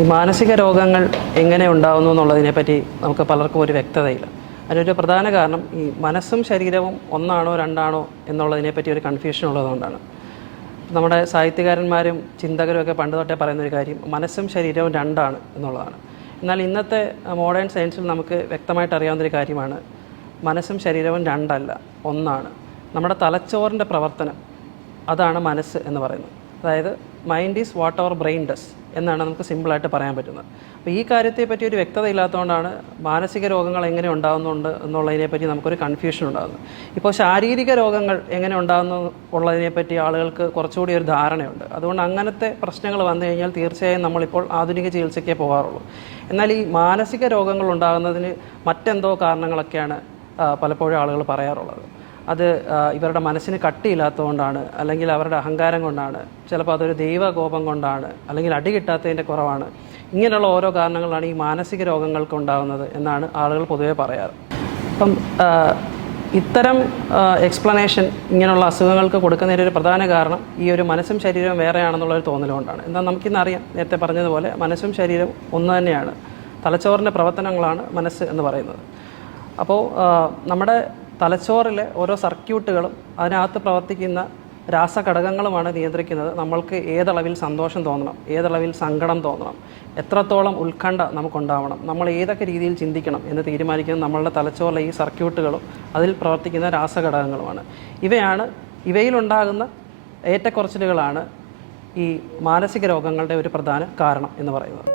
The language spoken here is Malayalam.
ഈ മാനസിക രോഗങ്ങൾ എങ്ങനെ ഉണ്ടാകുന്നു എന്നുള്ളതിനെപ്പറ്റി നമുക്ക് പലർക്കും ഒരു വ്യക്തതയില്ല. അതിനൊരു പ്രധാന കാരണം ഈ മനസ്സും ശരീരവും ഒന്നാണോ രണ്ടാണോ എന്നുള്ളതിനെപ്പറ്റി ഒരു കൺഫ്യൂഷൻ ഉള്ളതുകൊണ്ടാണ്. നമ്മുടെ സാഹിത്യകാരന്മാരും ചിന്തകരും ഒക്കെ പണ്ട് തൊട്ടേ പറയുന്നൊരു കാര്യം മനസ്സും ശരീരവും രണ്ടാണ് എന്നുള്ളതാണ്. എന്നാൽ ഇന്നത്തെ മോഡേൺ സയൻസിൽ നമുക്ക് വ്യക്തമായിട്ട് അറിയാവുന്നൊരു കാര്യമാണ് മനസ്സും ശരീരവും രണ്ടല്ല, ഒന്നാണ്. നമ്മുടെ തലച്ചോറിൻ്റെ പ്രവർത്തനം അതാണ് മനസ്സ് എന്ന് പറയുന്നത്. അതായത് mind is what our brain does എന്നാണ് നമുക്ക് സിമ്പിളായിട്ട് പറയാൻ പറ്റുന്നത്. അപ്പോൾ ഈ കാര്യത്തെപ്പറ്റി ഒരു വ്യക്തത ഇല്ലാത്തതുകൊണ്ടാണ് മാനസിക രോഗങ്ങൾ എങ്ങനെ ഉണ്ടാകുന്നുണ്ട് എന്നുള്ളതിനെപ്പറ്റി നമുക്കൊരു കൺഫ്യൂഷൻ ഉണ്ടാകുന്നത്. ഇപ്പോൾ ശാരീരിക രോഗങ്ങൾ എങ്ങനെ ഉണ്ടാകുന്നു ഉള്ളതിനെപ്പറ്റി ആളുകൾക്ക് കുറച്ചുകൂടി ഒരു ധാരണയുണ്ട്. അതുകൊണ്ട് അങ്ങനത്തെ പ്രശ്നങ്ങൾ വന്നു കഴിഞ്ഞാൽ തീർച്ചയായും നമ്മളിപ്പോൾ ആധുനിക ചികിത്സയ്ക്കേ പോകാറുള്ളൂ. എന്നാൽ ഈ മാനസിക രോഗങ്ങൾ ഉണ്ടാകുന്നതിന് മറ്റെന്തോ കാരണങ്ങളൊക്കെയാണ് പലപ്പോഴും ആളുകൾ പറയാറുള്ളത്. അത് ഇവരുടെ മനസ്സിന് കട്ടിയില്ലാത്തതുകൊണ്ടാണ്, അല്ലെങ്കിൽ അവരുടെ അഹങ്കാരം കൊണ്ടാണ്, ചിലപ്പോൾ അതൊരു ദൈവകോപം കൊണ്ടാണ്, അല്ലെങ്കിൽ അടി കിട്ടാത്തതിൻ്റെ കുറവാണ്. ഇങ്ങനെയുള്ള ഓരോ കാരണങ്ങളാണ് ഈ മാനസിക രോഗങ്ങൾക്ക് ഉണ്ടാകുന്നത് എന്നാണ് ആളുകൾ പൊതുവെ പറയാറ്. അപ്പം ഇത്തരം എക്സ്പ്ലനേഷൻ ഇങ്ങനെയുള്ള അസുഖങ്ങൾക്ക് കൊടുക്കുന്നതിൻ്റെ ഒരു പ്രധാന കാരണം ഈ ഒരു മനസ്സും ശരീരവും വേറെയാണെന്നുള്ളൊരു തോന്നലുകൊണ്ടാണ്. എന്നാൽ നമുക്കിന്നറിയാം, നേരത്തെ പറഞ്ഞതുപോലെ മനസ്സും ശരീരവും ഒന്ന് തന്നെയാണ്. തലച്ചോറിൻ്റെ പ്രവർത്തനങ്ങളാണ് മനസ്സ് എന്ന് പറയുന്നത്. അപ്പോൾ നമ്മുടെ തലച്ചോറിലെ ഓരോ സർക്യൂട്ടുകളും അതിനകത്ത് പ്രവർത്തിക്കുന്ന രാസഘടകങ്ങളുമാണ് നിയന്ത്രിക്കുന്നത് നമ്മൾക്ക് ഏതളവിൽ സന്തോഷം തോന്നണം, ഏതളവിൽ സങ്കടം തോന്നണം, എത്രത്തോളം ഉത്കണ്ഠ നമുക്കുണ്ടാവണം, നമ്മൾ ഏതൊക്കെ രീതിയിൽ ചിന്തിക്കണം എന്ന് തീരുമാനിക്കുന്നത് നമ്മളുടെ തലച്ചോറിലെ ഈ സർക്യൂട്ടുകളും അതിൽ പ്രവർത്തിക്കുന്ന രാസഘടകങ്ങളുമാണ്. ഇവയിലുണ്ടാകുന്ന ഏറ്റക്കുറച്ചിലുകളാണ് ഈ മാനസിക രോഗങ്ങളുടെ ഒരു പ്രധാന കാരണം എന്ന് പറയുന്നത്.